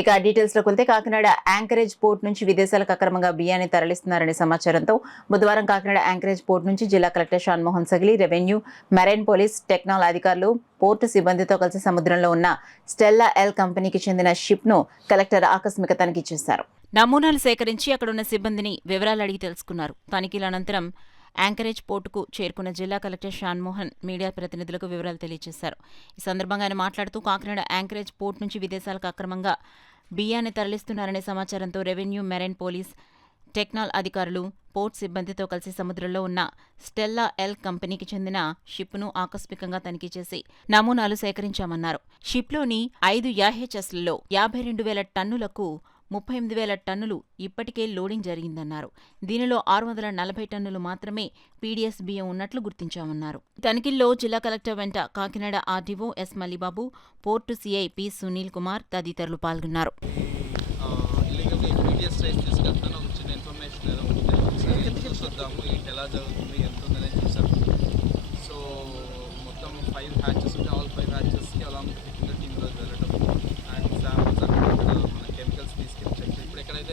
ఇక డీటెయిల్స్ లోకి వెళ్తే కాకినాడ యాంకరేజ్ పోర్ట్ నుంచి విదేశాలకు అక్రమంగా బియ్యాన్ని తరలిస్తున్నారనే సమాచారంతో బుధవారం కాకినాడ యాంకరేజ్ పోర్ట్ నుంచి జిల్లా collector Shanmohan Sagili, revenue, marine police, టెక్నాల్ అధికారులు పోర్టు సిబ్బందితో కలిసి సముద్రంలో ఉన్న స్టెల్లా ఎల్ కంపెనీకి చెందిన షిప్ ను కలెక్టర్ ఆకస్మిక తనిఖీ చేశారు. నమూనాలు సేకరించి అక్కడున్న సిబ్బందిని వివరాలు అడిగి తెలుసుకున్నారు. తనిఖీల అనంతరం యాంకరేజ్ పోర్టుకు చేరుకున్న జిల్లా కలెక్టర్ షాన్మోహన్ మీడియా ప్రతినిధులకు వివరాలు తెలియజేశారు. ఈ సందర్భంగా ఆయన మాట్లాడుతూ కాకినాడ యాంకరేజ్ పోర్టు నుంచి విదేశాలకు అక్రమంగా బియ్యాన్ని తరలిస్తున్నారనే సమాచారంతో రెవెన్యూ, మెరైన్ పోలీస్, టెక్నాల్ అధికారులు పోర్ట్ సిబ్బందితో కలిసి సముద్రంలో ఉన్న స్టెల్లా ఎల్ కంపెనీకి చెందిన షిప్ను ఆకస్మికంగా తనిఖీ చేసి నమూనాలు సేకరించామన్నారు. షిప్లోని 5 యాహెచ్ఎస్లలో 52,000 టన్నులకు 38,000 టన్నులు ఇప్పటికే లోడింగ్ జరిగిందన్నారు. దీనిలో 640 టన్నులు మాత్రమే పీడీఎస్ బియ్యం ఉన్నట్లు గుర్తించామన్నారు. తనిఖీల్లో జిల్లా కలెక్టర్ వెంట Kakinada RDO S Mallibabu, port CI P Sunil Kumar తదితరులు పాల్గొన్నారు.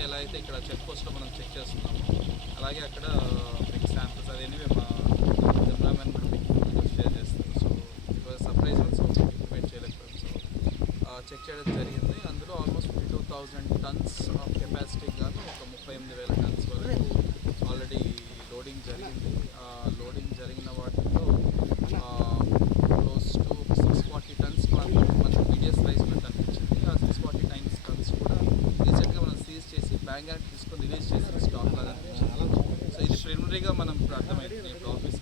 ఎలా అయితే ఇక్కడ చెక్ పోస్ట్లో మనం చెక్ చేస్తున్నాము, అలాగే అక్కడ మీకు శాంపిల్స్ అదేవి మా కెమెరామెన్ కూడా మీకు షేర్ చేస్తారు. So it was surprise, so implement చేయలేకపోయాం. సో చెక్ చేయడం జరిగింది. అందులో ఆల్మోస్ట్ 52,000 టన్స్ ఆఫ్ కెపాసిటీ గాను ఒక 38,000 టన్స్ వరకు ఆల్రెడీ లోడింగ్ జరిగింది. లోడింగ్ జరిగిన వాటిలో క్లోజ్ టు 640 టన్స్ మనకు పీడిఎస్ రైస్ ఉన్నట్టు అనిపించింది. ఆ 640 టన్స్ కూడా రీసెంట్గా మనం సీజ్ చేసి బ్యాంక్ తీసుకొని రిలీజ్ చేసిన స్టాక్ లాగా అనిపించింది. సో ఇది ప్రిలిమినరీగా మనం ఇప్పుడు అర్థమైంది. ఇప్పుడు ఆఫీస్